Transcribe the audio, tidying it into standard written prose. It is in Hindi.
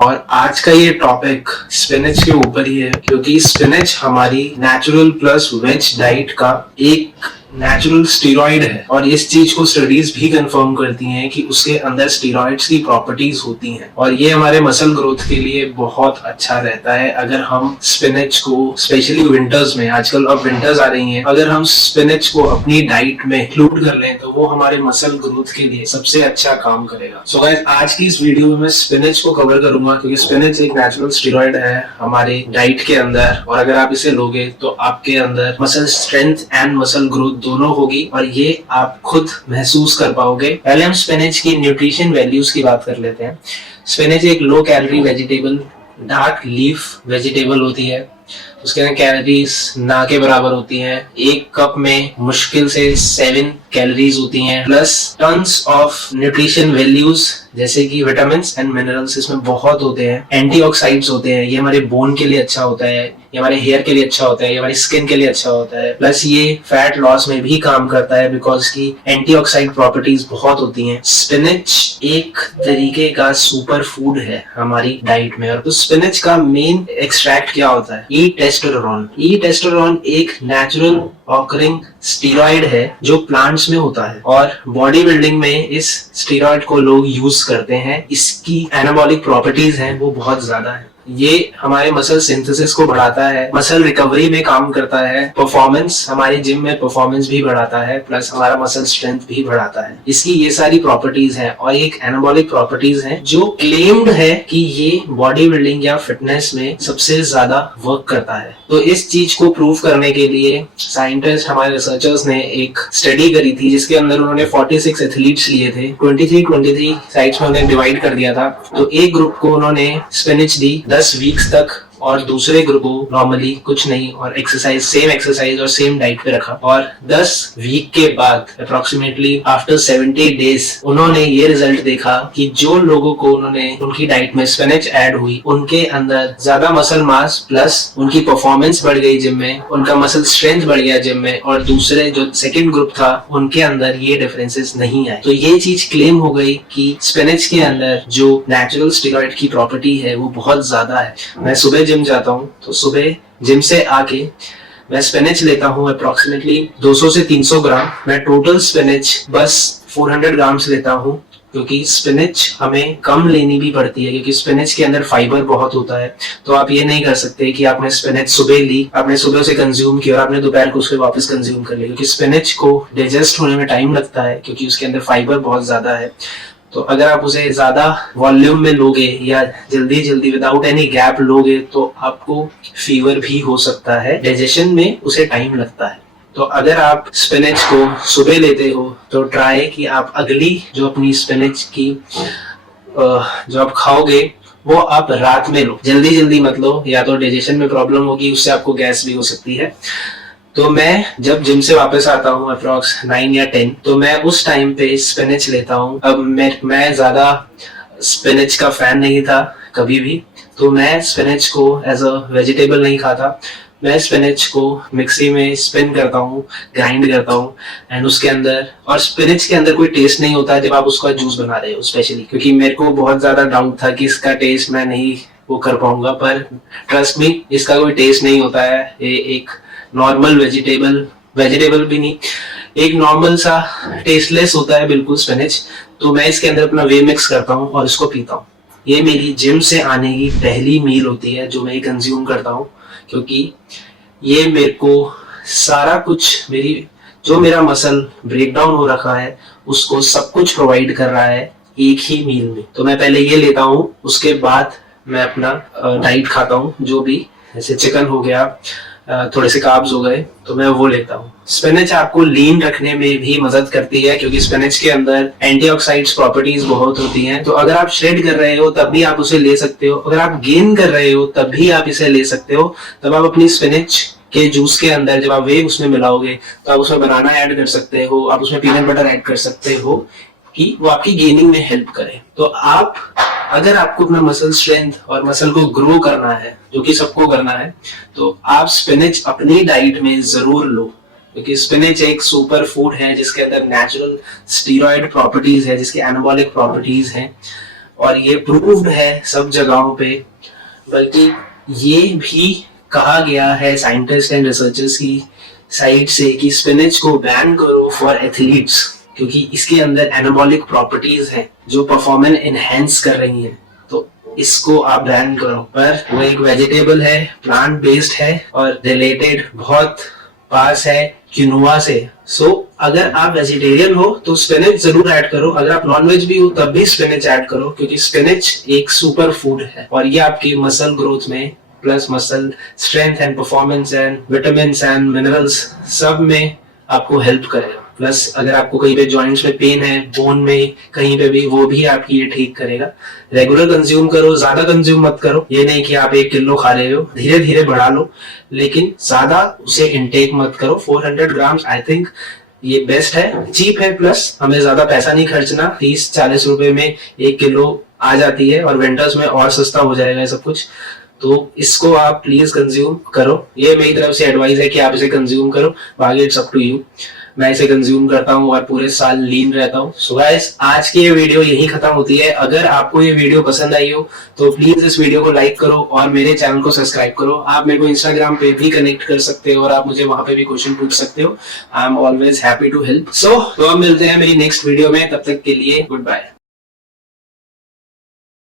और आज का ये टॉपिक स्पिनच के ऊपर ही है, क्योंकि स्पिनच हमारी नेचुरल प्लस वेज डाइट का एक नेचुरल स्टीरॉइड है। और इस चीज को स्टडीज भी कंफर्म करती हैं कि उसके अंदर स्टीरॉइड्स की प्रॉपर्टीज होती हैं और ये हमारे मसल ग्रोथ के लिए बहुत अच्छा रहता है। अगर हम स्पिनच को स्पेशली विंटर्स में, आजकल अब विंटर्स आ रही हैं, अगर हम स्पिनच को अपनी डाइट में इंक्लूड कर लें तो वो हमारे मसल ग्रोथ के लिए सबसे अच्छा काम करेगा। सो गाइस, आज की इस वीडियो में मैं स्पिनच को कवर करूंगा, क्योंकि स्पिनच एक नेचुरल स्टीरॉइड है हमारे डाइट के अंदर, और अगर आप इसे लोगे तो आपके अंदर muscle strength and muscle growth दोनों होगी और ये आप खुद महसूस कर पाओगे। पहले हम स्पिनच की न्यूट्रिशन वैल्यूज की बात कर लेते हैं। स्पिनच एक low calorie vegetable, dark leaf vegetable होती है। उसके अंदर कैलोरीज ना के बराबर होती हैं। एक कप में मुश्किल से 7 कैलोरीज होती हैं, plus tons of nutrition values जैसे कि विटामिन्स एंड मिनरल्स इसमें बहुत होते हैं। एंटीऑक्सीडेंट्स होते हैं, ये हमारे बोन के लिए अच्छा होता है, ये हमारे हेयर के लिए अच्छा होता है, ये हमारी स्किन के लिए अच्छा होता है। प्लस ये फैट लॉस में भी काम करता है बिकॉज की एंटीऑक्सीडेंट प्रॉपर्टीज बहुत होती हैं। स्पिनच एक तरीके का सुपर फूड है हमारी डाइट में। और तो स्पिनच का मेन एक्सट्रैक्ट क्या होता है? ई टेस्टोस्टेरोन एक नेचुरल ऑकरिंग स्टीरॉइड है जो प्लांट्स में होता है और बॉडी बिल्डिंग में इस स्टीरॉइड को लोग यूज करते हैं। इसकी एनाबॉलिक प्रॉपर्टीज हैं वो बहुत ज्यादा है। ये हमारे मसल सिंथेसिस को बढ़ाता है, मसल रिकवरी में काम करता है, परफॉर्मेंस हमारे जिम में परफॉर्मेंस भी बढ़ाता है, प्लस हमारा मसल स्ट्रेंथ भी बढ़ाता है। इसकी ये सारी प्रॉपर्टीज हैं और एक एनाबॉलिक प्रॉपर्टीज हैं जो क्लेम्ड है कि ये बॉडी बिल्डिंग या फिटनेस में सबसे ज्यादा वर्क करता है। तो इस चीज को प्रूव करने के लिए साइंटिस्ट, हमारे रिसर्चर्स ने एक स्टडी करी थी जिसके अंदर उन्होंने 46 एथलीट्स लिए थे। 23 साइट्स में उन्हें डिवाइड कर दिया था। तो एक ग्रुप को उन्होंने स्पिनच दी 10 वीक्स तक और दूसरे ग्रुप को नॉर्मली कुछ नहीं और सेम एक्सरसाइज और सेम डाइट पे रखा। और 10 वीक के बाद अप्रोक्सीमेटली आफ्टर 70 डेज उन्होंने ये रिजल्ट देखा कि जो लोगों को उन्होंने उनकी डाइट में स्पिनच ऐड हुई उनके अंदर ज्यादा मसल मास प्लस उनकी परफॉर्मेंस बढ़ गई जिम में, उनका मसल स्ट्रेंथ बढ़ गया जिम में, और दूसरे जो सेकेंड ग्रुप था उनके अंदर ये डिफरेंसेस नहीं आए। तो ये चीज क्लेम हो गई कि स्पिनच के अंदर जो नेचुरल स्टीरॉइड की प्रॉपर्टी है वो बहुत ज्यादा है। मैं सुबह जिम जाता हूँ तो सुबह जिम से आके मैं स्पिनच लेता हूँ अप्रोक्सीमेटली 200 से 300 ग्राम। मैं टोटल स्पिनच बस 400 ग्राम्स लेता हूँ, क्योंकि स्पिनच हमें कम लेनी भी पड़ती है क्योंकि स्पिनच के अंदर फाइबर बहुत होता है। तो आप ये नहीं कर सकते कि आपने स्पिनच सुबह ली, आपने सुबह उसे कंज्यूम किया और आपने दोपहर को उसे वापस कंज्यूम कर लिया, क्योंकि स्पिनच को डाइजेस्ट होने में टाइम लगता है क्योंकि उसके अंदर फाइबर बहुत ज्यादा है। तो अगर आप उसे ज्यादा वॉल्यूम में लोगे या जल्दी जल्दी विदाउट एनी गैप लोगे तो आपको फीवर भी हो सकता है, डाइजेशन में उसे टाइम लगता है। तो अगर आप स्पिनच को सुबह लेते हो तो ट्राई कि आप अगली जो अपनी स्पिनच की जो आप खाओगे वो आप रात में लो, जल्दी जल्दी मत लो, या तो डाइजेशन में प्रॉब्लम होगी, उससे आपको गैस भी हो सकती है। तो मैं जब जिम से वापस आता हूँ अप्रॉक्स 9 या 10, तो मैं उस टाइम पे स्पिनच लेता हूँ। अब मैं ज्यादा स्पिनच का फैन नहीं था कभी भी, तो मैं स्पिनच को एज अ वेजिटेबल नहीं खाता। मैं स्पिनच को मिक्सी में स्पिन करता हूँ, ग्राइंड करता हूँ एंड उसके अंदर, और स्पिनच के अंदर कोई टेस्ट नहीं होता है जब आप उसका जूस बना रहे हो स्पेशली, क्योंकि मेरे को बहुत ज्यादा डाउट था कि इसका टेस्ट मैं नहीं वो कर पाऊंगा, पर ट्रस्ट मी इसका कोई टेस्ट नहीं होता है। ये एक नॉर्मल वेजिटेबल भी नहीं, एक नॉर्मल सा टेस्टलेस होता है बिल्कुल स्पिनच। तो मैं इसके अंदर अपना वे मिक्स करता हूँ और इसको पीता हूँ। ये मेरी जिम से आने की पहली मील होती है जो मैं कंज्यूम करता हूँ, क्योंकि ये मेरे को सारा कुछ मेरा मसल ब्रेकडाउन हो रखा है उसको सब कुछ प्रोवाइड कर रहा है एक ही मील में। तो मैं पहले ये लेता हूँ, उसके बाद मैं अपना डाइट खाता हूँ, जो भी जैसे चिकन हो गया, थोड़े से कार्ब्स हो गए, तो मैं वो लेता हूँ। स्पिनच आपको लीन रखने में भी मदद करती है क्योंकि स्पिनच के अंदर एंटीऑक्सीडेंट्स प्रॉपर्टीज बहुत होती हैं। तो अगर आप श्रेड कर रहे हो तब भी आप उसे ले सकते हो, अगर आप गेन कर रहे हो तब भी आप इसे ले सकते हो। तब आप अपनी स्पिनच के जूस के अंदर जब आप वे उसमें मिलाओगे तो आप उसमें बनाना ऐड कर सकते हो, आप उसमें पीनट बटर ऐड कर सकते हो कि वो आपकी गेनिंग में हेल्प करे। तो आप अगर आपको अपना मसल स्ट्रेंथ और मसल को ग्रो करना है, जो कि सबको करना है, तो आप स्पिनच अपनी डाइट में जरूर लो, क्योंकि स्पिनच एक सुपर फूड है जिसके अंदर नेचुरल स्टीरॉइड प्रॉपर्टीज है, जिसके एनाबॉलिक प्रॉपर्टीज हैं और ये प्रूव्ड है सब जगहों पे, बल्कि ये भी कहा गया है साइंटिस्ट एंड रिसर्चर्स की साइड से कि स्पिनच को बैन करो फॉर एथलीट्स, क्योंकि इसके अंदर एनाबॉलिक प्रॉपर्टीज हैं जो परफॉर्मेंस एनहेंस कर रही हैं, तो इसको आप बैन करो। पर वो एक वेजिटेबल है, प्लांट बेस्ड है और रिलेटेड बहुत पास है क्विनोआ से। सो अगर आप वेजिटेरियन हो तो स्पिनच जरूर ऐड करो, अगर आप नॉनवेज भी हो तब भी स्पिनच ऐड करो, क्योंकि स्पिनच एक सुपर फूड है और ये आपकी मसल ग्रोथ में plus muscle strength and performance and vitamin and minerals सब में आपको हेल्प करेगा। प्लस अगर आपको कहीं पे जॉइंट्स में पेन है, बोन में कहीं पे भी, वो भी आपकी ये ठीक करेगा। रेगुलर कंज्यूम करो, ज्यादा कंज्यूम मत करो। ये नहीं कि आप 1 किलो खा रहे हो, धीरे धीरे बढ़ा लो, लेकिन ज्यादा उसे इनटेक मत करो। 400 ग्राम आई थिंक ये बेस्ट है, चीप है, प्लस हमें ज्यादा पैसा नहीं खर्चना। 30-40 रुपए में 1 किलो आ जाती है और विंटर्स में और सस्ता हो जाएगा सब कुछ। तो इसको आप प्लीज कंज्यूम करो, ये मेरी तरफ से एडवाइस है कि आप इसे कंज्यूम करो, बाकी इट्स अप टू यू। मैं इसे कंज्यूम करता हूँ और पूरे साल लीन रहता हूँ। सो गाइस, आज की ये वीडियो यही खत्म होती है। अगर आपको ये वीडियो पसंद आई हो तो प्लीज इस वीडियो को लाइक करो और मेरे चैनल को सब्सक्राइब करो। आप मेरे को इंस्टाग्राम पे भी कनेक्ट कर सकते हो और आप मुझे वहां पे भी क्वेश्चन पूछ सकते हो। I am always happy to help. So तो अब मिलते हैं मेरी नेक्स्ट वीडियो में, तब तक के लिए गुड बाय।